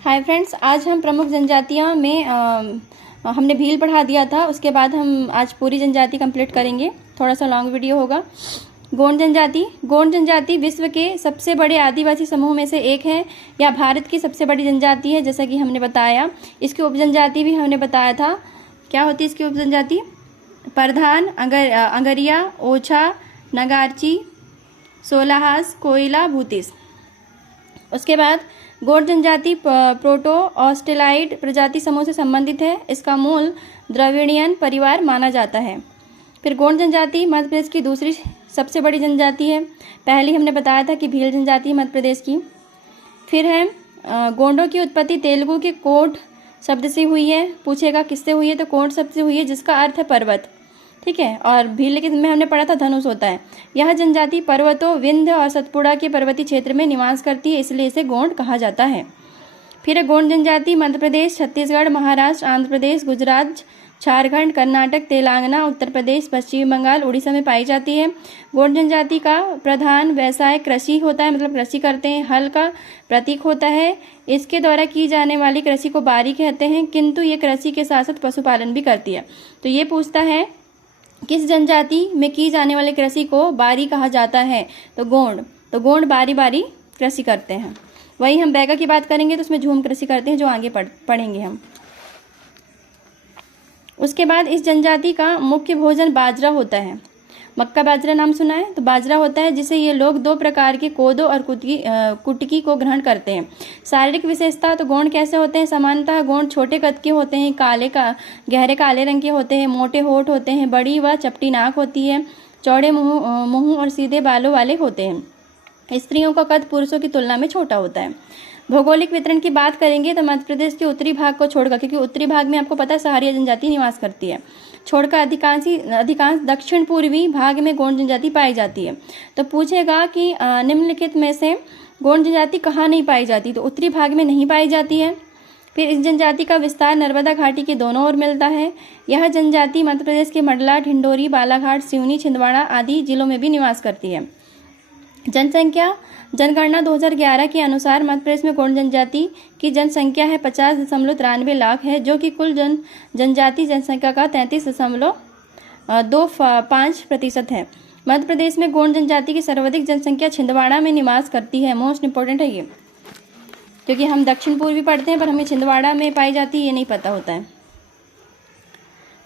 Hi friends, आज हम प्रमुख जनजातियां में हमने भील पढ़ा दिया था। उसके बाद हम आज पूरी जनजाति कंप्लीट करेंगे। थोड़ा सा लॉन्ग वीडियो होगा। गोंड जनजाति विश्व के सबसे बड़े आदिवासी समूह में से एक है या भारत की सबसे बड़ी जनजाति है, जैसा कि हमने बताया। इसकी उपजनजाति भी हमने बताया था। क्या होती है इसकी उपजनजाति? परधान, अंगरिया, ओछा, नगारची, सोलाहास, कोयला, भूतिस। उसके बाद गोंड जनजाति प्रोटो ऑस्ट्रेलाइड प्रजाति समूह से संबंधित है। इसका मूल द्रविड़ियन परिवार माना जाता है। फिर गोंड जनजाति मध्य प्रदेश की दूसरी सबसे बड़ी जनजाति है। पहले हमने बताया था कि भील जनजाति मध्य प्रदेश की। फिर है गोंडों की उत्पत्ति तेलुगु के कोट शब्द से हुई है। पूछेगा किससे हुई है, तो कोट शब्द से हुई है, जिसका अर्थ है पर्वत। ठीक है। और भील के में हमने पढ़ा था धनुष होता है। यह जनजाति पर्वतों, विंध्य और सतपुड़ा के पर्वतीय क्षेत्र में निवास करती है, इसलिए इसे गोंड कहा जाता है। फिर है गोंड जनजाति मध्य प्रदेश, छत्तीसगढ़, महाराष्ट्र, आंध्र प्रदेश, गुजरात, झारखंड, कर्नाटक, तेलंगाना, उत्तर प्रदेश, पश्चिम बंगाल, उड़ीसा में पाई जाती है। गोंड जनजाति का प्रधान व्यवसाय कृषि होता है, मतलब कृषि करते हैं। हल का प्रतीक होता है। इसके द्वारा की जाने वाली कृषि को बारी कहते हैं, किंतु ये कृषि के साथ साथ पशुपालन भी करती है। तो ये पूछता है किस जनजाति में की जाने वाली कृषि को बारी कहा जाता है, तो गोंड बारी बारी कृषि करते हैं। वही हम बैगा की बात करेंगे तो उसमें झूम कृषि करते हैं, जो आगे पढ़ेंगे हम। उसके बाद इस जनजाति का मुख्य भोजन बाजरा होता है। मक्का बाजरा नाम सुना है? तो बाजरा होता है, जिसे ये लोग दो प्रकार के कोदो और कुटकी को ग्रहण करते हैं। शारीरिक विशेषता, तो गोंड कैसे होते हैं? सामान्यतः गोंड छोटे कद के होते हैं, गहरे काले रंग के होते हैं, मोटे होठ होते हैं, बड़ी व चपटी नाक होती है, चौड़े मुंह और सीधे बालों वाले होते हैं। स्त्रियों का कद पुरुषों की तुलना में छोटा होता है। भौगोलिक वितरण की बात करेंगे तो मध्य प्रदेश के उत्तरी भाग को छोड़कर, क्योंकि उत्तरी भाग में आपको पता है सहारिया जनजाति निवास करती है, छोड़कर अधिकांश दक्षिण पूर्वी भाग में गोंड जनजाति पाई जाती है। तो पूछेगा कि निम्नलिखित में से गोंड जनजाति कहाँ नहीं पाई जाती, तो उत्तरी भाग में नहीं पाई जाती है। फिर इस जनजाति का विस्तार नर्मदा घाटी के दोनों ओर मिलता है। यह जनजाति मध्य प्रदेश के मंडला, ढिंडोरी, बालाघाट, सिवनी, छिंदवाड़ा आदि जिलों में भी निवास करती है। जनगणना 2011 के अनुसार मध्य प्रदेश में गोंड जनजाति की जनसंख्या है 50.93 लाख है, जो कि कुल जनजाति जनसंख्या का 33.25% है। मध्य प्रदेश में गोंड जनजाति की सर्वाधिक जनसंख्या छिंदवाड़ा में निवास करती है। मोस्ट इंपोर्टेंट है ये, क्योंकि हम दक्षिण पूर्वी पढ़ते हैं पर हमें छिंदवाड़ा में पाई जाती है ये नहीं पता होता है।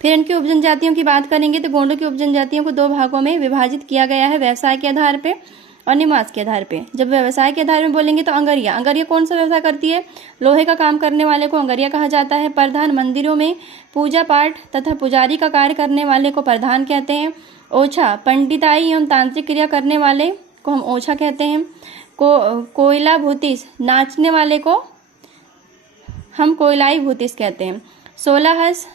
फिर इनकी उपजनजातियों की बात करेंगे तो गोंडों की उपजनजातियों को दो भागों में विभाजित किया गया है, व्यवसाय के आधार पे और निवास के आधार पे। जब व्यवसाय के आधार में बोलेंगे तो अंगरिया कौन सा व्यवसाय करती है? लोहे का काम करने वाले को अंगरिया कहा जाता है। प्रधान, मंदिरों में पूजा पाठ तथा पुजारी का कार्य करने वाले को प्रधान कहते हैं। ओछा, पंडिताई एवं तांत्रिक क्रिया करने वाले को हम ओछा कहते हैं। कोयला भूतिस, नाचने वाले को हम कोयलाई भूतिस कहते हैं। सोलाहस,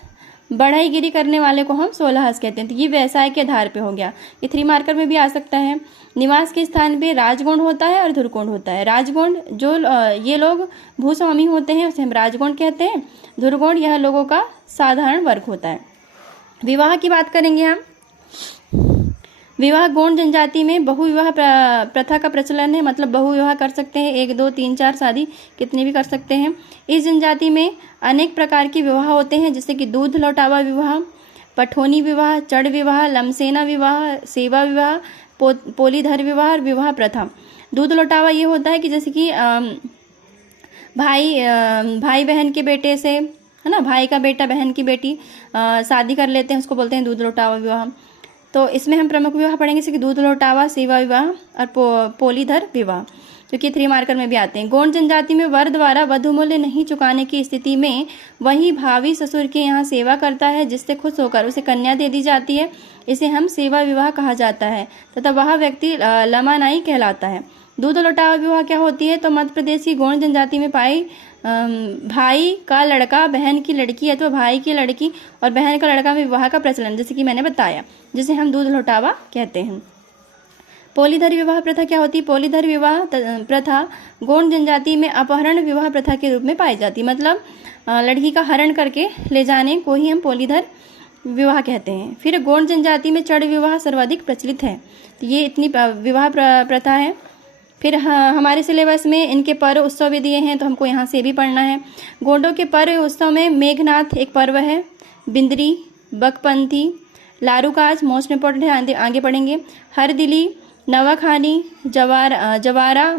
बढ़ईगिरी करने वाले को हम सोलाहस कहते हैं। तो ये व्यवसाय के आधार पे हो गया। ये 3 मार्कर में भी आ सकता है। निवास के स्थान पे राजगोंड होता है और धुरगोंड होता है। राजगोंड जो ये लोग भूस्वामी होते हैं उसे हम राजगोंड कहते हैं। धुरगोंड यह लोगों का साधारण वर्ग होता है। विवाह की बात करेंगे हम। विवाह गोंड जनजाति में बहुविवाह प्रथा का प्रचलन है, मतलब बहुविवाह कर सकते हैं, 1, 2, 3, 4 शादी कितनी भी कर सकते हैं। इस जनजाति में अनेक प्रकार के विवाह होते हैं, जैसे कि दूध लौटावा विवाह, पठोनी विवाह, चढ़ विवाह, लमसेना विवाह, सेवा विवाह, पोलीधर विवाह और विवाह प्रथा। दूध लौटावा ये होता है कि जैसे कि भाई बहन के बेटे से, है ना, भाई का बेटा बहन की बेटी शादी कर लेते हैं, उसको बोलते हैं दूध लौटावा विवाह। तो इसमें हम प्रमुख विवाह पढ़ेंगे, जैसे कि दूध लौटावा, सेवा विवाह और पोलीधर विवाह, जो कि 3 मार्कर में भी आते हैं। गोंड जनजाति में वर द्वारा वधु मूल्य नहीं चुकाने की स्थिति में वही भावी ससुर के यहाँ सेवा करता है, जिससे खुश होकर उसे कन्या दे दी जाती है। इसे हम सेवा विवाह कहा जाता है तथा वह व्यक्ति लमानाई कहलाता है। दूध लौटावा विवाह क्या होती है? तो मध्य प्रदेश की गोंड जनजाति में पाई भाई का लड़का बहन की लड़की अथवा भाई की लड़की और बहन का लड़का में विवाह का प्रचलन, जैसे कि मैंने बताया, जिसे हम दूध लौटावा कहते हैं। पोलीधर विवाह प्रथा क्या होती है? पोलीधर विवाह प्रथा गोंड जनजाति में अपहरण विवाह प्रथा के रूप में पाई जाती है, मतलब लड़की का हरण करके ले जाने को ही हम पोलीधर विवाह कहते हैं। फिर गोंड जनजाति में चढ़ विवाह सर्वाधिक प्रचलित है। तो ये इतनी विवाह प्रथा है। फिर हमारे सिलेबस में इनके पर्व उत्सव भी दिए हैं, तो हमको यहाँ से भी पढ़ना है। गोंडों के पर्व उत्सव में मेघनाथ एक पर्व है, बिंदरी, बकपंथी, लारूकाज मोस्ट इम्पोर्टेंट है, आगे पढ़ेंगे। हरदिली, नवाखानी, जवारा,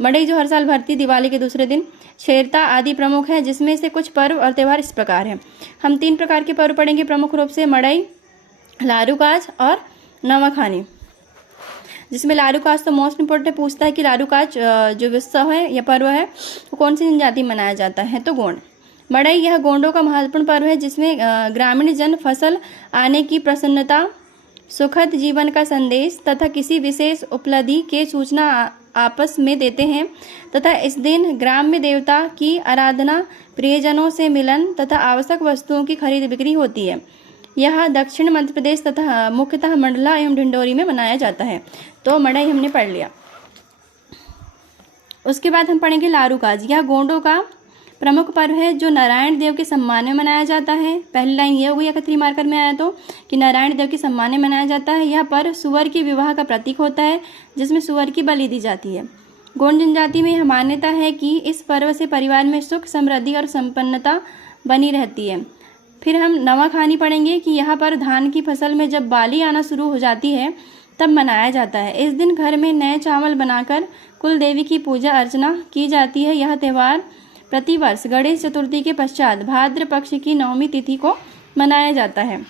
मड़ई जो हर साल भरती दिवाली के दूसरे दिन, शेरता आदि प्रमुख है, जिसमें से कुछ पर्व और त्यौहार इस प्रकार हैं। हम 3 प्रकार के पर्व पढ़ेंगे प्रमुख रूप से, मड़ई, लारूकाज और नवाखानी। जिसमें लारूकाज तो मोस्ट इम्पोर्टेंट पूछता है कि लारूकाज जो उत्सव है या पर्व है वो कौन सी जनजाति में मनाया जाता है, तो गोंड। मड़ई यह गोंडों का महत्वपूर्ण पर्व है, जिसमें ग्रामीण जन फसल आने की प्रसन्नता, सुखद जीवन का संदेश तथा किसी विशेष उपलब्धि के सूचना आपस में देते हैं तथा इस दिन ग्राम्य देवता की आराधना, प्रियजनों से मिलन तथा आवश्यक वस्तुओं की खरीद बिक्री होती है। यह दक्षिण मध्य प्रदेश तथा मुख्यतः मंडला एवं ढिंडोरी में मनाया जाता है। तो मड़ई हमने पढ़ लिया। उसके बाद हम पढ़ेंगे लारूकाज। यह गोंडों का प्रमुख पर्व है जो नारायण देव के सम्मान में मनाया जाता है। पहली लाइन ये हो गई 31 मार्कर में आया तो कि नारायण देव के सम्मान में मनाया जाता है। यह पर्व सुअर के विवाह का प्रतीक होता है, जिसमें सुअर की बलि दी जाती है। गोंड जनजाति में यह मान्यता है कि इस पर्व से परिवार में सुख, समृद्धि और संपन्नता बनी रहती है। फिर हम नवाखानी पढ़ेंगे कि यहाँ पर धान की फसल में जब बाली आना शुरू हो जाती है तब मनाया जाता है। इस दिन घर में नए चावल बनाकर कुल देवी की पूजा अर्चना की जाती है। यह त्यौहार प्रतिवर्ष गणेश चतुर्थी के पश्चात भाद्र पक्ष की 9वीं तिथि को मनाया जाता है।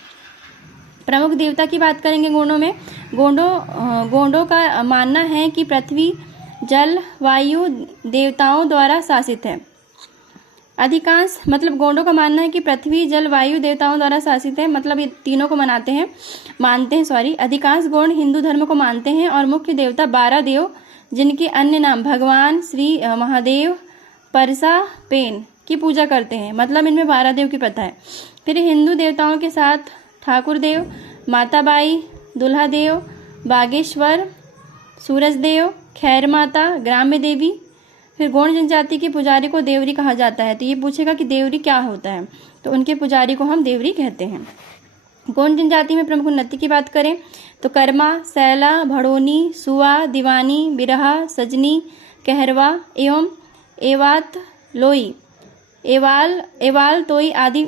प्रमुख देवता की बात करेंगे गोंडों में। गोंडों का मानना है कि पृथ्वी, जल, वायु देवताओं द्वारा शासित है। अधिकांश मतलब गोंडों का मानना है कि पृथ्वी, जल, वायु देवताओं द्वारा शासित है, मतलब ये तीनों को मानते हैं। अधिकांश गोंड हिंदू धर्म को मानते हैं और मुख्य देवता 12 देव, जिनके अन्य नाम भगवान श्री महादेव, परसा, पेन की पूजा करते हैं, मतलब इनमें 12 देव की प्रथा है। फिर हिंदू देवताओं के साथ ठाकुर देव, माताबाई, दुल्हा देव, बागेश्वर, सूरज देव, खैर माता, ग्राम्य देवी। फिर गोंड जनजाति के पुजारी को देवरी कहा जाता है। तो ये पूछेगा कि देवरी क्या होता है, तो उनके पुजारी को हम देवरी कहते हैं। गोंड जनजाति में प्रमुख नृत्य की बात करें तो कर्मा, सैला, भड़ोनी, सुआ, दीवानी, बिरहा, सजनी, कहरवा एवं एवात लोई, एवाल तोई आदि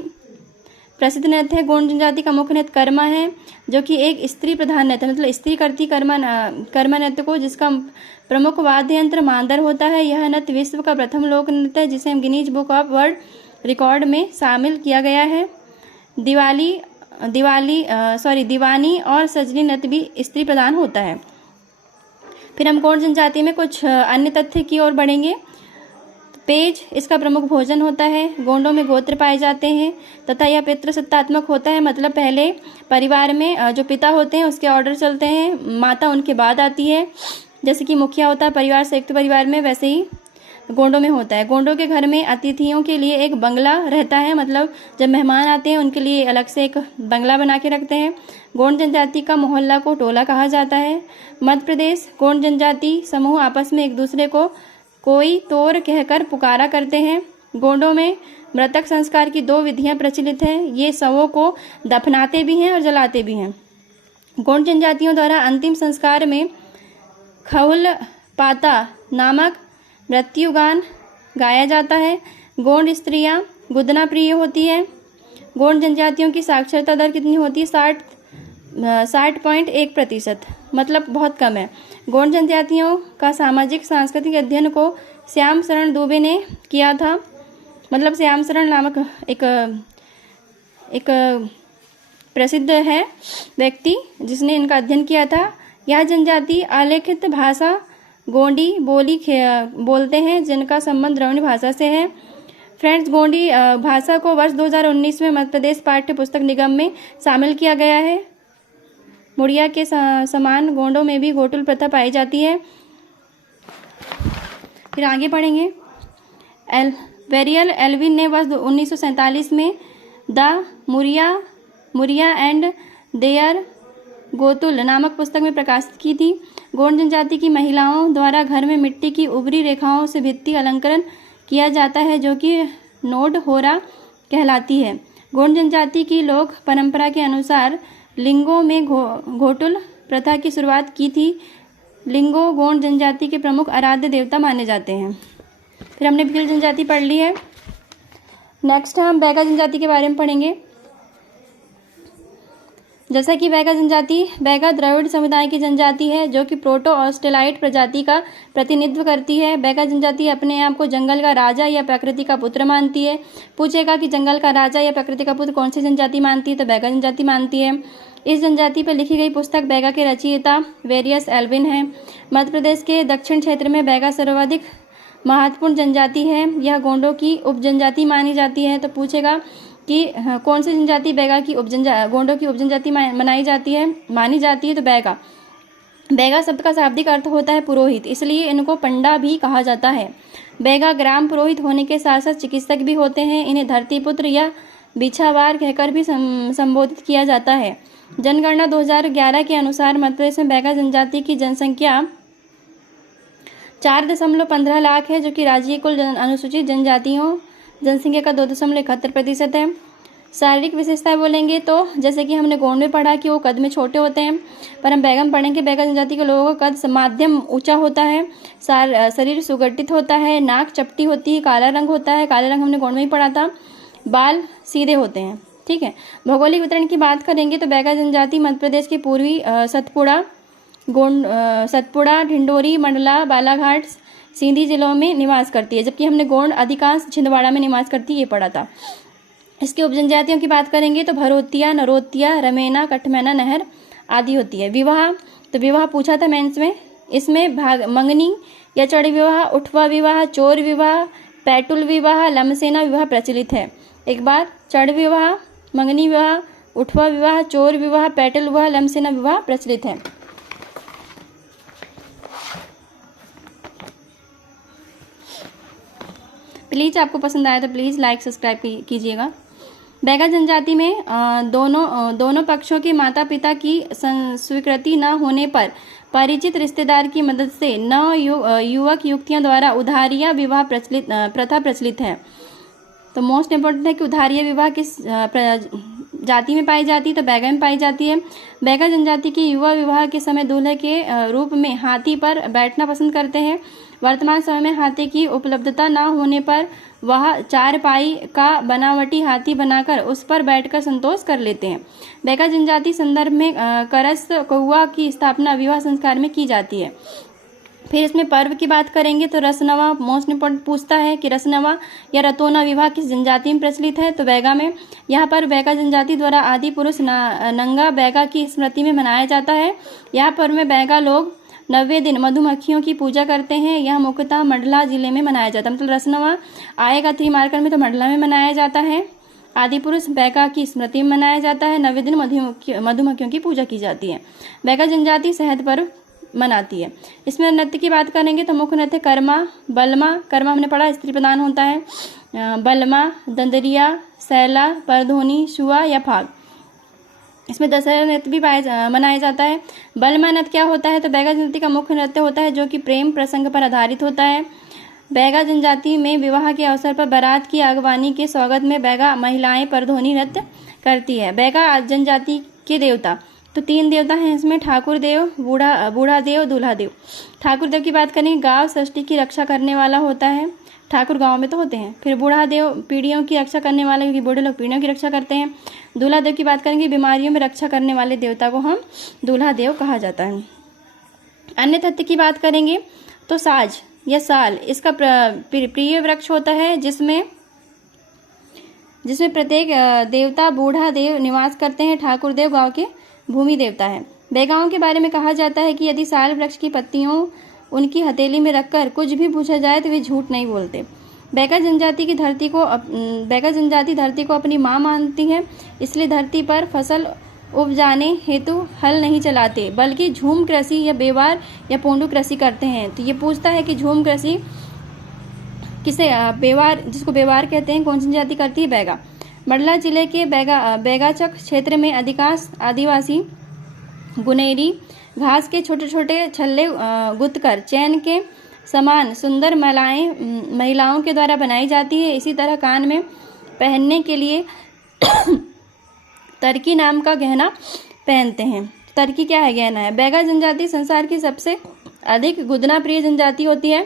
प्रसिद्ध नृत्य है। गोंड जनजाति का मुख्य नृत्य कर्मा है, जो कि एक स्त्री प्रधान नृत्य, मतलब स्त्री करती कर्मा नृत्य को, जिसका प्रमुख वाद्य यंत्र मांदर होता है। यह नृत्य विश्व का प्रथम लोक नृत्य है, जिसे Guinness book of world record में शामिल किया गया है। दीवानी और सजनी नृत्य भी स्त्री प्रधान होता है। फिर हम गोंड जनजाति में कुछ अन्य तथ्य की ओर बढ़ेंगे। पेज इसका प्रमुख भोजन होता है। गोंडों में गोत्र पाए जाते हैं तथा यह पितृसत्तात्मक होता है, मतलब पहले परिवार में जो पिता होते हैं उसके ऑर्डर चलते हैं, माता उनके बाद आती है। जैसे कि मुखिया होता है परिवार, संयुक्त परिवार में, वैसे ही गोंडों में होता है। गोंडों के घर में अतिथियों के लिए एक बंगला रहता है, मतलब जब मेहमान आते हैं उनके लिए अलग से एक बंगला बना के रखते हैं। गोंड जनजाति का मोहल्ला को टोला कहा जाता है। मध्य प्रदेश गोंड जनजाति समूह आपस में एक दूसरे को कोई तोर कहकर पुकारा करते हैं। गोंडों में मृतक संस्कार की 2 विधियां प्रचलित हैं। ये शवों को दफनाते भी हैं और जलाते भी हैं। गोंड जनजातियों द्वारा अंतिम संस्कार में खौल पाता नामक मृत्युगान गाया जाता है। गोंड स्त्रियां गुदना प्रिय होती है। गोंड जनजातियों की साक्षरता दर कितनी होती है? 60.1%, मतलब बहुत कम है। गोंड जनजातियों का सामाजिक सांस्कृतिक अध्ययन को श्याम शरण दुबे ने किया था, मतलब श्याम शरण नामक एक प्रसिद्ध है व्यक्ति जिसने इनका अध्ययन किया था। यह जनजाति आलेखित भाषा गोंडी बोली बोलते हैं, जिनका संबंध द्रविड़ भाषा से है। फ्रेंड्स, गोंडी भाषा को वर्ष 2019 में मध्य प्रदेश पाठ्य पुस्तक निगम में शामिल किया गया है। मुड़िया के समान गोंडों में भी घोटुल प्रथा पाई जाती है। फिर आगे पढ़ेंगे। वेरियल एल्विन ने वर्ष 1947 में द मुरिया एंड देयर गोतुल नामक पुस्तक में प्रकाशित की थी। गोंड जनजाति की महिलाओं द्वारा घर में मिट्टी की उभरी रेखाओं से भित्ति अलंकरण किया जाता है, जो कि नोड होरा कहलाती है। गोंड जनजाति की लोक परंपरा के अनुसार लिंगों में घोटुल प्रथा की शुरुआत की थी। लिंगो गोंड जनजाति के प्रमुख आराध्य देवता माने जाते हैं। फिर हमने भील जनजाति पढ़ ली है। नेक्स्ट हम बैगा जनजाति के बारे में पढ़ेंगे। जैसा कि बैगा जनजाति बैगा द्रविड़ समुदाय की जनजाति है जो कि प्रोटो ऑस्ट्रेलाइट प्रजाति का प्रतिनिधित्व करती है। बैगा जनजाति अपने आप को जंगल का राजा या प्रकृति का पुत्र मानती है। पूछेगा कि जंगल का राजा या प्रकृति का पुत्र कौन सी जनजाति मानती है, तो बैगा जनजाति मानती है। इस जनजाति पर लिखी गई पुस्तक बैगा के रचयिता वेरियस एल्विन है। मध्य प्रदेश के दक्षिण क्षेत्र में बैगा सर्वाधिक महत्वपूर्ण जनजाति है। यह गोंडों की उपजनजाति मानी जाती है। तो पूछेगा कि कौन सी जनजाति बैगा की गोंडों की उपजनजाति मानी जाती है, तो बैगा। बैगा शब्द का शाब्दिक अर्थ होता है पुरोहित, इसलिए इनको पंडा भी कहा जाता है। बैगा ग्राम पुरोहित होने के साथ साथ चिकित्सक भी होते हैं। इन्हें धरतीपुत्र या बिछावार कहकर भी संबोधित किया जाता है। जनगणना 2011 के अनुसार मध्य प्रदेश में बैगा जनजाति की जनसंख्या 4.15 लाख है, जो कि राज्य कुल अनुसूचित जनजातियों जनसंख्या का 2.71% है। शारीरिक विशेषताएं बोलेंगे तो जैसे कि हमने गोंड में पढ़ा कि वो कद में छोटे होते हैं, पर हम बैगा में पढ़ेंगे बैगा जनजाति के लोगों का कद मध्यम ऊंचा होता है, शरीर सुगठित होता है, नाक चपटी होती है, काला रंग होता है, काले रंग हमने गोंड में ही पढ़ा था, बाल सीधे होते हैं। ठीक है। भौगोलिक वितरण की बात करेंगे तो बैगा जनजाति मध्य प्रदेश के पूर्वी सतपुड़ा, ढिंडोरी, मंडला, बालाघाट, सीधी जिलों में निवास करती है, जबकि हमने गोंड अधिकांश छिंदवाड़ा में निवास करती है, ये पढ़ा था। इसके उपजनजातियों की बात करेंगे तो भरोतिया, नरोतिया, रमेना, कठमैना, नहर आदि होती है। विवाह, तो विवाह पूछा था मेंस में, इसमें मंगनी या चढ़ विवाह, उठवा विवाह, चोर विवाह, पैटुल विवाह, लमसेना विवाह प्रचलित है। एक बार, चढ़ विवाह, मंगनी विवाह, उठवा विवाह, चोर विवाह, पैटुल विवाह, लमसेना विवाह प्रचलित है। प्लीज़ आपको पसंद आया तो प्लीज़ लाइक सब्सक्राइब कीजिएगा। बैगा जनजाति में दोनों पक्षों के माता पिता की स्वीकृति न होने पर परिचित रिश्तेदार की मदद से युवक युवतियों द्वारा उधारिया विवाह प्रथा प्रचलित है। तो मोस्ट इम्पोर्टेंट है कि उधारिया विवाह किस जाति में पाई जाती है, तो बैगा में पाई जाती है। बैगा जनजाति की युवा विवाह के समय दूल्हे के रूप में हाथी पर बैठना पसंद करते हैं। वर्तमान समय में हाथी की उपलब्धता न होने पर वह 4 पाई का बनावटी हाथी बनाकर उस पर बैठकर संतोष कर लेते हैं। बैगा जनजाति संदर्भ में करस कौआ की स्थापना विवाह संस्कार में की जाती है। फिर इसमें पर्व की बात करेंगे तो रसनवा मोस्ट इम्पोर्टेंट पूछता है कि रसनवा या रतोना विवाह किस जनजाति में प्रचलित है, तो बैगा में। यहाँ पर बैगा जनजाति द्वारा आदि पुरुष नंगा बैगा की स्मृति में मनाया जाता है। यहाँ पर्व में बैगा लोग 90 दिन मधुमक्खियों की पूजा करते हैं। यह मुख्यतः मंडला जिले में मनाया जाता है। मतलब रसनवा आएगा 3 मार्कर में, तो मंडला में मनाया जाता है। आदि पुरुष बैगा की स्मृति में मनाया जाता है। 90 दिन मधुमक्खियों की पूजा की जाती है। बैगा जनजाति शहद पर्व मनाती है। इसमें नृत्य की बात करेंगे तो मुख्य नृत्य कर्मा, बलमा, कर्मा हमने पढ़ा स्त्री प्रधान होता है, बलमा, दंदरिया, सैला, परधोनी, शुआ या फाग। इसमें दशहरा नृत्य भी मनाया जाता है। बलमा नृत्य क्या होता है, तो बैगा जनजाति का मुख्य नृत्य होता है जो कि प्रेम प्रसंग पर आधारित होता है। बैगा जनजाति में विवाह के अवसर पर बारात की अगवानी के स्वागत में बैगा महिलाएं परधोनी नृत्य करती है। बैगा जनजाति के देवता, तो 3 देवता हैं इसमें, ठाकुर देव, बूढ़ा देव, दूल्हा देव। ठाकुर देव की बात करें, गांव सृष्टि की रक्षा करने वाला होता है। ठाकुर गांव में तो होते हैं। फिर बूढ़ा देव पीढ़ियों की रक्षा करने वाला, क्योंकि बूढ़े लोग पीढ़ियों की रक्षा करते हैं। दूल्हा देव की बात करेंगे, बीमारियों में रक्षा करने वाले देवता को हम दूल्हा देव कहा जाता है। अन्य तथ्य की बात करेंगे तो साज या साल इसका प्रिय वृक्ष होता है, जिसमें प्रत्येक देवता बूढ़ा देव निवास करते हैं। ठाकुर देव गाँव के भूमि देवता है। बैगाओं के बारे में कहा जाता है कि यदि साल वृक्ष की पत्तियों उनकी हथेली में रखकर कुछ भी पूछा जाए तो वे झूठ नहीं बोलते। बैगा जनजाति धरती को अपनी माँ मानती है, इसलिए धरती पर फसल उपजाने हेतु हल नहीं चलाते, बल्कि झूम कृषि या बेवार या पोंडू कृषि करते हैं। तो ये पूछता है कि झूम कृषि किसे बेवार, जिसको बेवार कहते हैं, कौन सी जनजाति करती है, बैगा। मंडला जिले के बैगाचक क्षेत्र में अधिकांश आदिवासी गुनेरी घास के छोटे छोटे छल्ले गुथकर चैन के समान सुंदर महिलाओं के द्वारा बनाई जाती है। इसी तरह कान में पहनने के लिए तरकी नाम का गहना पहनते हैं। तरकी क्या है, गहना है। बैगा जनजाति संसार की सबसे अधिक गुदना प्रिय जनजाति होती है,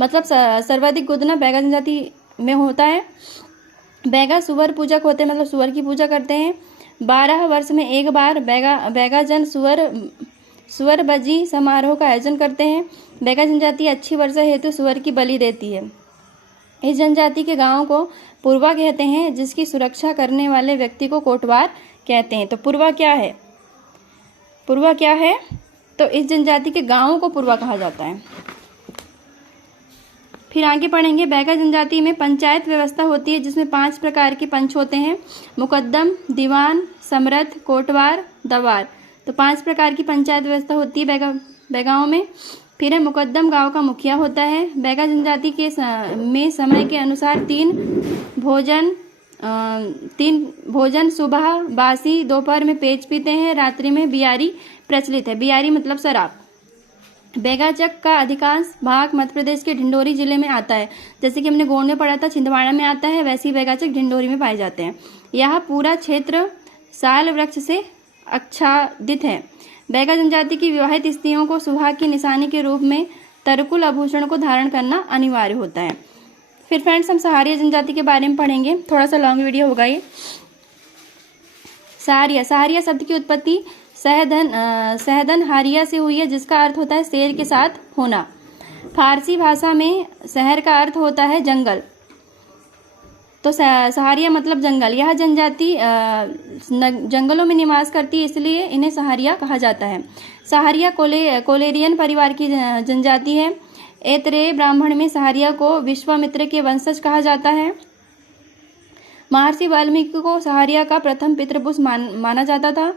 मतलब सर्वाधिक गुदना बैगा जनजाति में होता है। बैगा सुअर पूजक होते हैं, मतलब सुअर की पूजा करते हैं। 12 वर्ष में एक बार बैगा जन सुअर बजी समारोह का आयोजन करते हैं। बैगा जनजाति अच्छी वर्षा हेतु सुअर की बलि देती है। इस जनजाति के गांव को पूर्वा कहते हैं, जिसकी सुरक्षा करने वाले व्यक्ति को कोटवार कहते हैं। तो पूर्वा क्या है? पूर्वा क्या है? तो इस जनजाति के गांवों को पूर्वा कहा जाता है। फिर आगे पढ़ेंगे। बैगा जनजाति में पंचायत व्यवस्था होती है, जिसमें 5 प्रकार के पंच होते हैं: मुकद्दम, दीवान, समरथ, कोटवार, दवार। तो 5 प्रकार की पंचायत व्यवस्था होती है बैगाओं में। फिर है मुकद्दम गांव का मुखिया होता है। बैगा जनजाति के में समय के अनुसार 3 भोजन सुबह बासी, दोपहर में पेच पीते हैं, रात्रि में बियारी प्रचलित है। बियारी मतलब शराब। बैगाचक का अधिकांश भाग मध्य प्रदेश के ढिंडोरी जिले में आता है। जैसे कि हमने गोंड में पढ़ा था, छिंदवाड़ा में आता है, वैसे ही बैगाचक ढिंडोरी में पाए जाते हैं। यह पूरा क्षेत्र साल वृक्ष से आच्छादित है। बैगा जनजाति की विवाहित स्त्रियों को सुहाग की निशानी के रूप में तरकुल आभूषण को धारण करना अनिवार्य होता है। फिर फ्रेंड्स, हम सहारिया जनजाति के बारे में पढ़ेंगे। थोड़ा सा लॉन्ग वीडियो होगा ये। सहारिया शब्द की उत्पत्ति सहदन हारिया से हुई है, जिसका अर्थ होता है शेर के साथ होना। फारसी भाषा में शहर का अर्थ होता है जंगल। तो सहारिया मतलब जंगल। यह जनजाति जंगलों में निवास करती है, इसलिए इन्हें सहारिया कहा जाता है। सहारिया कोलेरियन परिवार की जनजाति है। ऐतरेय ब्राह्मण में सहारिया को विश्वामित्र के वंशज कहा जाता है। महर्षि वाल्मीकि को सहारिया का प्रथम पितृपुरुष माना जाता था।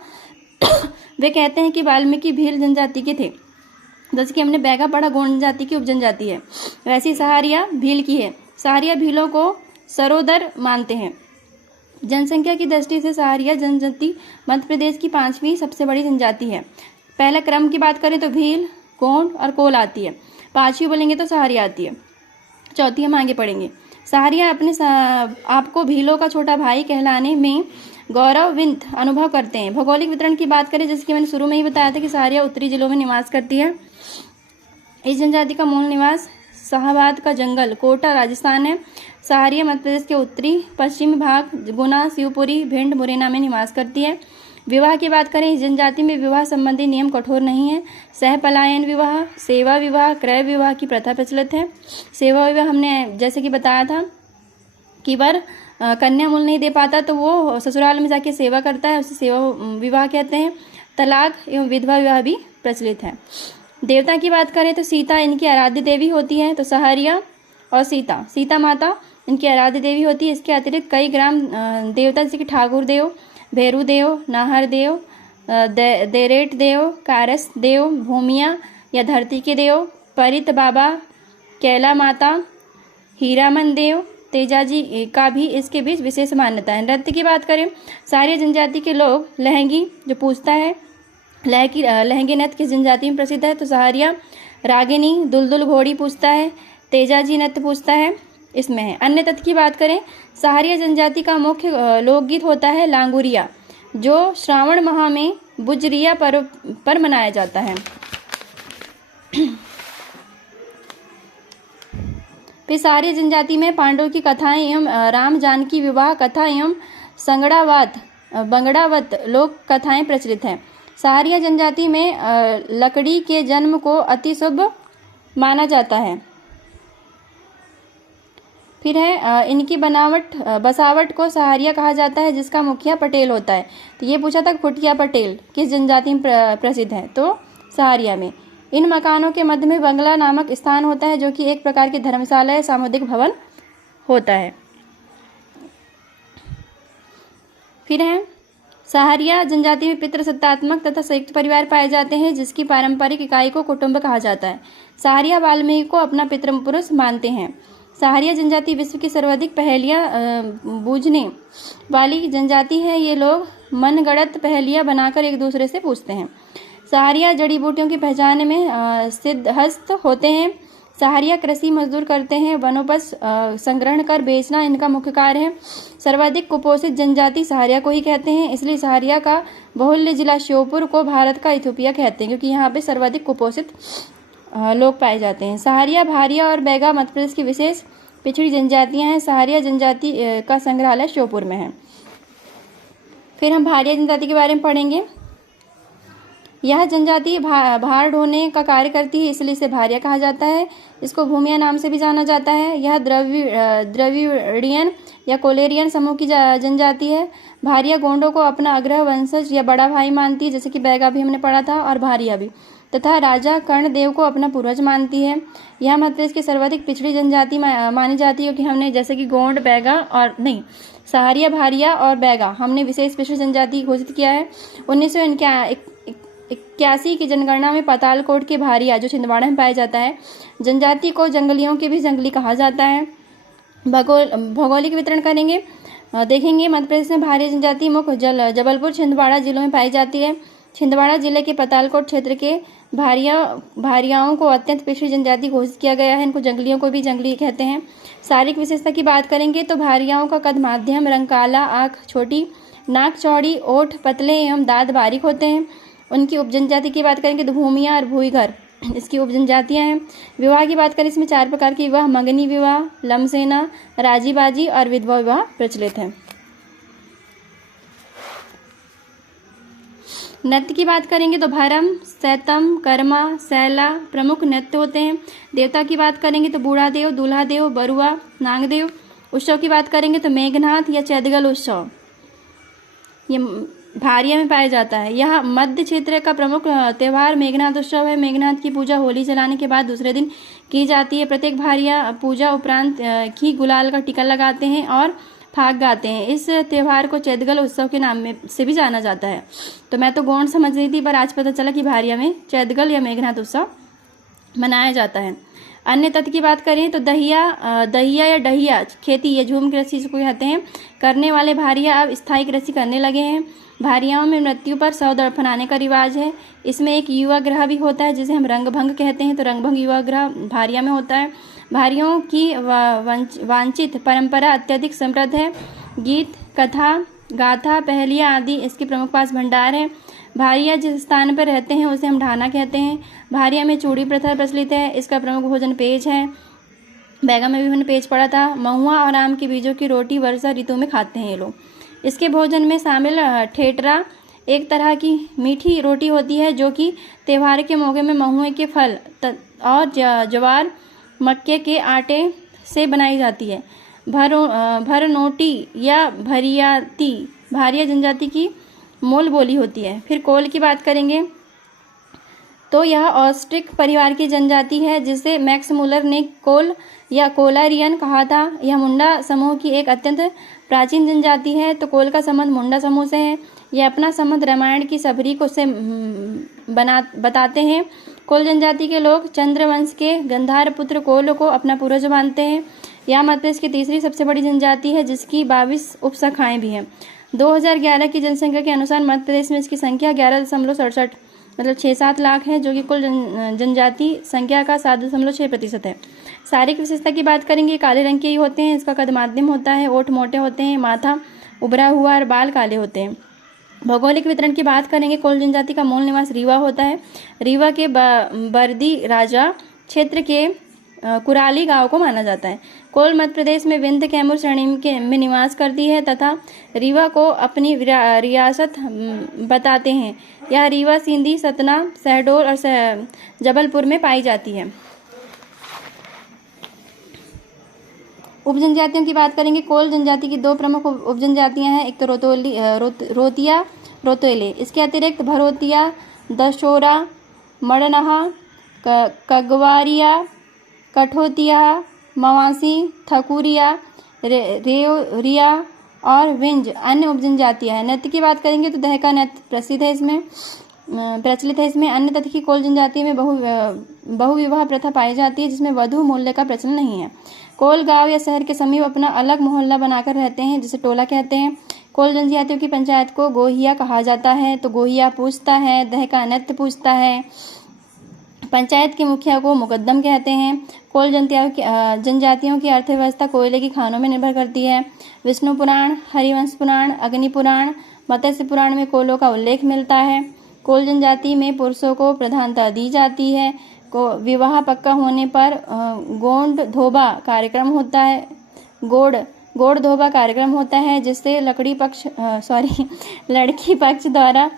वे कहते हैं कि वाल्मीकि भील जनजाति के थे। जैसे कि हमने बैगा पढ़ा, गोंड जनजाति की उपजनजाति है, वैसी सहारिया भील की है। सहारिया भीलों को सरोदर मानते हैं। जनसंख्या की दृष्टि से सहारिया जनजाति मध्य प्रदेश की 5वीं सबसे बड़ी जनजाति है। पहले क्रम की बात करें तो भील, गोंड और कोल आती है। 5वीं बोलेंगे तो सहारिया आती है। 4थी हम आगे पढ़ेंगे। सहारिया अपने आपको भीलों का छोटा भाई कहलाने में गौरवान्वित अनुभव करते हैं। भौगोलिक वितरण की बात करें, जैसे कि मैंने शुरू में ही बताया था कि सहारिया उत्तरी जिलों में निवास करती है। इस जनजाति का मूल निवास शाहाबाद का जंगल, कोटा, राजस्थान है। सहारिया मध्य प्रदेश के उत्तरी पश्चिमी भाग गुना, शिवपुरी, भिंड, मुरैना में निवास करती है। विवाह की बात करें, इस जनजाति में विवाह संबंधी नियम कठोर नहीं है। सहपलायन विवाह, सेवा विवाह, क्रय विवाह की प्रथा प्रचलित है। सेवा विवाह हमने जैसे कि बताया था कि वर कन्या मूल नहीं दे पाता तो वो ससुराल में जाके सेवा करता है, उसे सेवा विवाह कहते हैं। तलाक एवं विधवा विवाह भी प्रचलित है। देवता की बात करें तो सीता इनकी आराध्य देवी होती है। तो सहारिया और सीता माता इनकी आराध्य देवी होती है। इसके अतिरिक्त कई ग्राम देवता जैसे कि ठाकुर देव, भैरू देव, नाहर देव, देरेट देव, कारस देव, भूमिया या धरती के देव, परित बाबा, कैला माता, हीरामन देव, तेजाजी का भी इसके बीच विशेष मान्यता है। नृत्य की बात करें, सहारिया जनजाति के लोग लहंगी जो पूछता है, लहंगी नृत्य किस जनजाति में प्रसिद्ध है? तो सहारिया। रागिनी दुलदुल घोड़ी पूछता है, तेजाजी नृत्य पूछता है, इसमें है। अन्य तथ्य की बात करें, सहारिया जनजाति का लोकगीत होता है लांगुरिया, जो श्रावण माह में बुजरिया पर मनाया जाता है। फिर सहारिया जनजाति में पांडवों की कथाएं एवं राम जानकी विवाह कथा एवं बंगड़ावत लोक कथाएं प्रचलित हैं। सहारिया जनजाति में लकड़ी के जन्म को अति शुभ माना जाता है। फिर है इनकी बसावट को सहारिया कहा जाता है, जिसका मुखिया पटेल होता है। तो ये पूछा था खुटिया पटेल किस जनजाति में प्रसिद्ध है? तो सहारिया में। इन मकानों के मध्य में बंगला नामक स्थान होता है, जो कि एक प्रकार की धर्मशाला या सामुदायिक भवन होता है। फिर है सहारिया जनजाति में पितृसत्तात्मक तथा संयुक्त परिवार पाए जाते हैं, जिसकी पारंपरिक इकाई को कुटुंब कहा जाता है। सहारिया वाल्मीकि को अपना पितृपुरुष मानते हैं। सहारिया जनजाति विश्व की सर्वाधिक पहेलियां बूझने वाली जनजाति है। ये लोग मनगढ़ंत पहेलियां बनाकर एक दूसरे से पूछते हैं। सहारिया जड़ी बूटियों की पहचान में सिद्धहस्त होते हैं। सहारिया कृषि मजदूर करते हैं, वनोपज संग्रहण कर बेचना इनका मुख्य कार्य है। सर्वाधिक कुपोषित जनजाति सहारिया को ही कहते हैं, इसलिए सहारिया का बहुल्य जिला श्योपुर को भारत का इथियोपिया कहते हैं, क्योंकि यहाँ पे सर्वाधिक कुपोषित लोग पाए जाते हैं। सहारिया, भारिया और बैगा मध्य प्रदेश की विशेष पिछड़ी जनजातियां हैं। सहारिया जनजाति का संग्रहालय श्योपुर में है। फिर हम भारिया जनजाति के बारे में पढ़ेंगे। यह जनजाति भार ढोने का कार्य करती है, इसलिए इसे भारिया कहा जाता है। इसको भूमिया नाम से भी जाना जाता है। यह द्रविडियन या कोलेरियन समूह की जनजाति है। भारिया गोंडों को अपना अग्रह वंशज या बड़ा भाई मानती है, जैसे कि बैगा भी हमने पढ़ा था और भारिया भी, तथा राजा कर्णदेव को अपना पूर्वज मानती है। यह मध्य प्रदेश की सर्वाधिक पिछड़ी जनजाति मानी जाती है, क्योंकि हमने जैसे कि गोंड, बैगा और नहीं सहारिया, भारिया और बैगा हमने विशेष पिछड़ी जनजाति घोषित किया है। 1981 की जनगणना में पातालकोट के भारिया, जो छिंदवाड़ा में पाया जाता है, जनजाति को जंगलियों के भी जंगली कहा जाता है। भौगोलिक वितरण करेंगे, देखेंगे। मध्य प्रदेश में भारिया जनजाति मुख्य जबलपुर, छिंदवाड़ा जिलों में पाई जाती है। छिंदवाड़ा जिले के पातालकोट क्षेत्र के भारियाओं को अत्यंत पिछड़ी जनजाति घोषित किया गया है। इनको जंगलियों को भी जंगली कहते हैं। शारीरिक विशेषता की बात करेंगे तो भारियाओं का कद मध्यम, रंग काला, आंख छोटी, नाक चौड़ी, ओठ पतले एवं दांत बारीक होते हैं। उनकी उपजनजाति की बात करेंगे तो भूमिया और भूईघर इसकी उपजनजातियां हैं। विवाह की बात करें, इसमें 4 प्रकार के विवाह मंगनी विवाह, लमसेना, राजीबाजी और विधवा विवाह प्रचलित है। नृत्य की बात करेंगे तो भरम, सैतम, कर्मा, सैला प्रमुख नृत्य होते हैं। देवता की बात करेंगे तो बूढ़ा देव, दूल्हा देव, बरुआ, नागदेव। उत्सव की बात करेंगे तो मेघनाथ या चैदगल उत्सव, ये भारिया में पाया जाता है। यह मध्य क्षेत्र का प्रमुख त्यौहार मेघनाथ उत्सव है। मेघनाथ की पूजा होली जलाने के बाद दूसरे दिन की जाती है। प्रत्येक भारिया पूजा उपरांत ही गुलाल का टीका लगाते हैं और फाग गाते हैं। इस त्यौहार को चैदगल उत्सव के नाम से भी जाना जाता है। तो मैं तो गोंड समझ रही थी, पर आज पता चला कि भारिया में चैदगल या मेघनाथ उत्सव मनाया जाता है। अन्य तथ्य की बात करें तो दहिया या डहिया खेती या झूम कृषि जिसको कहते हैं करने वाले भारिया अब स्थायी कृषि करने लगे हैं। भारियाओं में मृत्यु पर 100 दफनाने का रिवाज है। इसमें एक युवा ग्रह भी होता है जिसे हम रंगभंग कहते हैं, तो रंगभंग युवा ग्रह भारिया में होता है। भारियों की वांछित परंपरा अत्यधिक समृद्ध है। गीत, कथा, गाथा, पहेलियाँ आदि इसके प्रमुख पास भंडार है। भारिया जिस स्थान पर रहते हैं उसे हम ढाना कहते हैं। भारिया में चूड़ी प्रथा प्रचलित है। इसका प्रमुख भोजन पेज है। बैगा में भी हमने पेज पढ़ा था। महुआ और आम के बीजों की रोटी वर्षा ऋतु में खाते हैं ये लोग। इसके भोजन में शामिल ठेटरा एक तरह की मीठी रोटी होती है, जो कि त्यौहार के मौके में महुए के फल और ज्वार, मक्के के आटे से बनाई जाती है। भरनोटी या भरियाती भारिया जनजाति की मूल बोली होती है। फिर कोल की बात करेंगे तो यह ऑस्ट्रिक परिवार की जनजाति है, जिसे मैक्स मूलर ने कोल या कोलारियन कहा था। यह मुंडा समूह की एक अत्यंत प्राचीन जनजाति है। तो कोल का संबंध मुंडा समूह से है। यह अपना संबंध रामायण की सबरी को से बताते हैं। कोल जनजाति के लोग चंद्रवंश के गंधार पुत्र कोल को अपना पूर्वज मानते हैं। यह मध्य प्रदेश की तीसरी सबसे बड़ी जनजाति है, जिसकी 22 उपशाखाएं भी हैं। 2011 की जनसंख्या के अनुसार मध्य प्रदेश में इसकी संख्या 11.67 मतलब 6-7 लाख है, जो कि कुल जनजाति संख्या का 7.6% है। शारीरिक विशेषता की बात करेंगे, काले रंग के ही होते हैं। इसका कद मध्यम होता है, ओठ मोटे होते हैं, माथा उभरा हुआ और बाल काले होते हैं। भौगोलिक वितरण की बात करेंगे, कोल जनजाति का मूल निवास रीवा होता है। रीवा के बर्दी राजा क्षेत्र के कुराली गांव को माना जाता है। कोल मध्य प्रदेश में विंध्य कैमूर श्रेणी में निवास करती है तथा रीवा को अपनी रियासत बताते हैं। यह रीवा, सिंधी, सतना, शहडोल और जबलपुर में पाई जाती है। उपजनजातियों की बात करेंगे, कोल जनजाति की 2 प्रमुख उपजनजातियां हैं। एक तो रोतिया, रोतोले। इसके अतिरिक्त भरोतिया, दशोरा, मड़नहा, कगवारिया, कठोतिया, मवासी, थकुरिया, रेवरिया और विंज अन्य उपजनजातियां हैं। नृत्य की बात करेंगे तो दहका नृत्य प्रचलित है इसमें। अन्य तथ्य की कोल जनजाति में बहुविवाह प्रथा पाई जाती है, जिसमें वधू मूल्य का प्रचलन नहीं है। कोल गांव या शहर के समीप अपना अलग मोहल्ला बनाकर रहते हैं, जिसे टोला कहते हैं। कोल जनजातियों की पंचायत को गोहिया कहा जाता है। तो गोहिया पूछता है, दहका नृत्य पूछता है, पंचायत के मुखिया को मुकद्दम कहते हैं। कोल जनजातियों की अर्थव्यवस्था कोयले की खानों में निर्भर करती है। विष्णु पुराण, हरिवंश पुराण, अग्नि पुराण, मत्स्य पुराण में कोलों का उल्लेख मिलता है। कोल जनजाति में पुरुषों को प्रधानता दी जाती है। विवाह पक्का होने पर गोंड धोबा कार्यक्रम होता है। गोड़ धोबा कार्यक्रम होता है, जिससे लड़की पक्ष द्वारा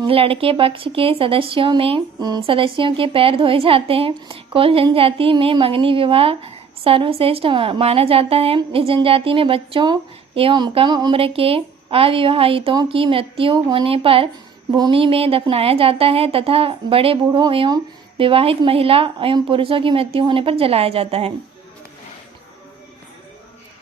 लड़के पक्ष के सदस्यों के पैर धोए जाते हैं। कोल जनजाति में मंगनी विवाह सर्वश्रेष्ठ माना जाता है। इस जनजाति में बच्चों एवं कम उम्र के अविवाहितों की मृत्यु होने पर भूमि में दफनाया जाता है तथा बड़े बूढ़ों एवं विवाहित महिला एवं पुरुषों की मृत्यु होने पर जलाया जाता है।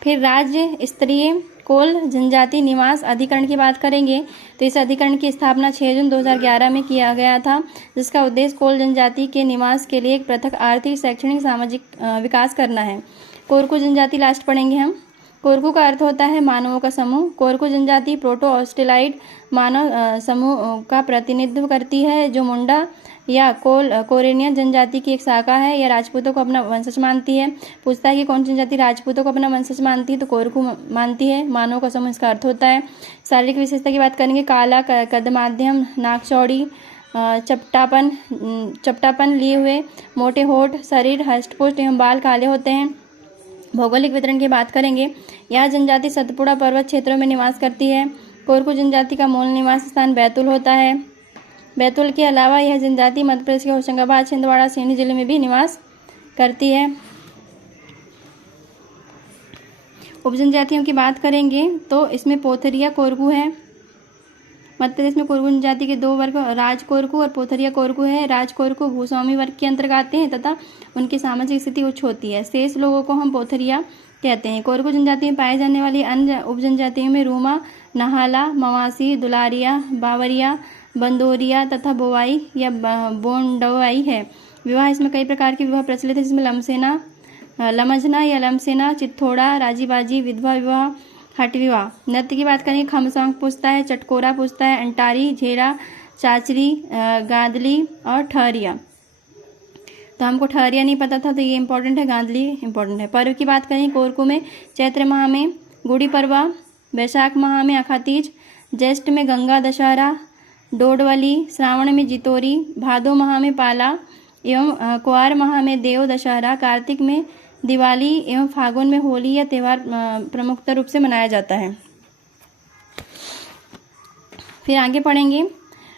फिर राज्य स्तरीय कोल जनजाति निवास अधिकरण की बात करेंगे तो इस अधिकरण की स्थापना 6 जून 2011 में किया गया था, जिसका उद्देश्य कोल जनजाति के निवास के लिए एक पृथक आर्थिक, शैक्षणिक, सामाजिक विकास करना है। कोरकू जनजाति लास्ट पढ़ेंगे हम। कोरकू का अर्थ होता है मानवों का समूह। कोरकू जनजाति प्रोटो ऑस्ट्रेलाइड मानव समूह का प्रतिनिधित्व करती है, जो मुंडा या कोरेनियन जनजाति की एक शाखा है। यह राजपूतों को अपना वंशज मानती है। पूछता है कि कौन सी जनजाति राजपूतों को अपना वंशज मानती है, तो कोरकू मानती है। मानव का समूह इसका अर्थ होता है। शारीरिक विशेषता की बात करेंगे। काला कद मध्यम, नाक चौड़ी, चपटापन लिए हुए, मोटे होठ, शरीर हष्टपुष्ट एवं बाल काले होते हैं। भौगोलिक वितरण की बात करेंगे। यह जनजाति सतपुड़ा पर्वत क्षेत्रों में निवास करती है। कोरकू जनजाति का मूल निवास स्थान बैतूल होता है। बैतूल के अलावा यह जनजाति मध्य प्रदेश के होशंगाबाद, छिंदवाड़ा, सिवनी जिले में भी निवास करती है। उपजनजातियों की बात करेंगे तो इसमें पोथरिया कोरकू है। मध्य प्रदेश में कोरकू जनजाति के 2 वर्ग राज कोरकू और पोथरिया कोरकू है। राज कोरकू भूस्वामी वर्ग के अंतर्गत आते हैं तथा उनकी सामाजिक स्थिति उच्च होती है। शेष लोगों को हम पोथरिया कहते हैं। कोरकू जनजाति में पाए जाने वाली अन्य उपजनजातियों में रूमा, नहाला, मवासी, दुलारिया, बावरिया, बंदोरिया तथा बोवाई या बोंडवाई है। विवाह इसमें कई प्रकार के विवाह प्रचलित है, जिसमें लमजना या लमसेना, चित्थोड़ा, राजीबाजी, विधवा विवाह, हट विवाह। नृत्य की बात करेंगे। खमसोंग पूछता है, चटकोरा पूछता है, अंटारी, झेरा, चाचरी, गादली और ठहरिया। तो हमको ठहरिया नहीं पता था, तो ये इंपॉर्टेंट है, गादली इंपॉर्टेंट है। पर्व की बात करें कोरकू में चैत्र माह में गुड़ी पड़वा, वैशाख माह में अखातीज, ज्येष्ठ में गंगा दशहरा, डोडवली, श्रावण में जितोरी, भादो माह में पाला एवं कुआर माह में देव दशहरा, कार्तिक में दिवाली एवं फागुन में होली या त्यौहार प्रमुखता रूप से मनाया जाता है। फिर आगे पढ़ेंगे।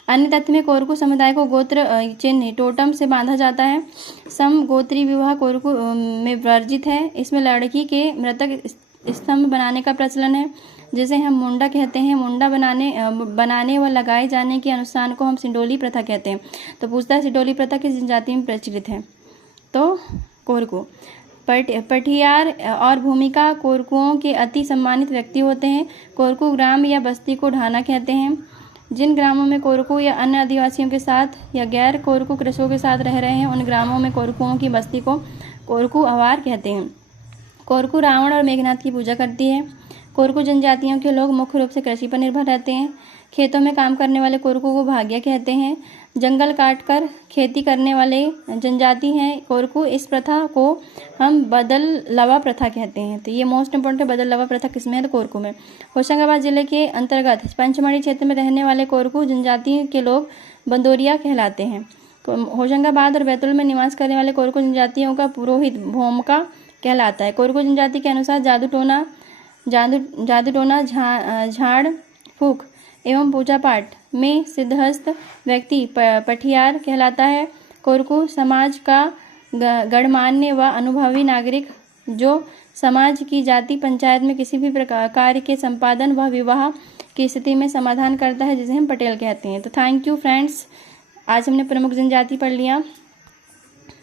अन्य तथ्य में कोरकू समुदाय को गोत्र चिन्ह टोटम से बांधा जाता है। समगोत्री विवाह कोरकू में वर्जित है। इसमें लड़की के मृतक स्तंभ बनाने का प्रचलन है, जिसे हम मुंडा कहते हैं। मुंडा बनाने व लगाए जाने के अनुष्ठान को हम सिंडोली प्रथा कहते हैं। तो पूछता है सिंडोली प्रथा किस जनजाति में प्रचलित है, तो कोरकू। पठियार और भूमिका कोरकुओं के अति सम्मानित व्यक्ति होते हैं। कोरकू ग्राम या बस्ती को ढाना कहते हैं। जिन ग्रामों में कोरकू या अन्य आदिवासियों के साथ या गैर कोरकू कृषकों के साथ रह रहे हैं, उन ग्रामों में कोरकुओं की बस्ती को कोरकू अवार कहते हैं। कोरकू रावण और मेघनाथ की पूजा करती है। कोरकू जनजातियों के लोग मुख्य रूप से कृषि पर निर्भर रहते हैं। खेतों में काम करने वाले कोरकू को भाग्य कहते हैं। जंगल काटकर खेती करने वाले जनजाति हैं कोरकू। इस प्रथा को हम बदल लवा प्रथा कहते हैं। तो ये मोस्ट इंपॉर्टेंट है, बदल लवा प्रथा किसमें है, तो कोरकू में। होशंगाबाद जिले के अंतर्गत पंचमढ़ी क्षेत्र में रहने वाले कोरकू जनजाति के लोग बंदोरिया कहलाते हैं। होशंगाबाद और बैतूल में निवास करने वाले कोरकू जनजातियों का पुरोहित भोमका कहलाता है। कोरकू जनजाति के अनुसार जादू टोना, झाड़ फूक एवं पूजा पाठ में सिद्धहस्त व्यक्ति पठियार कहलाता है। कोरकू समाज का गणमान्य व अनुभवी नागरिक, जो समाज की जाति पंचायत में किसी भी प्रकार कार्य के संपादन व विवाह की स्थिति में समाधान करता है, जिसे हम पटेल कहते हैं। तो थैंक यू फ्रेंड्स, आज हमने प्रमुख जनजाति पढ़ लिया।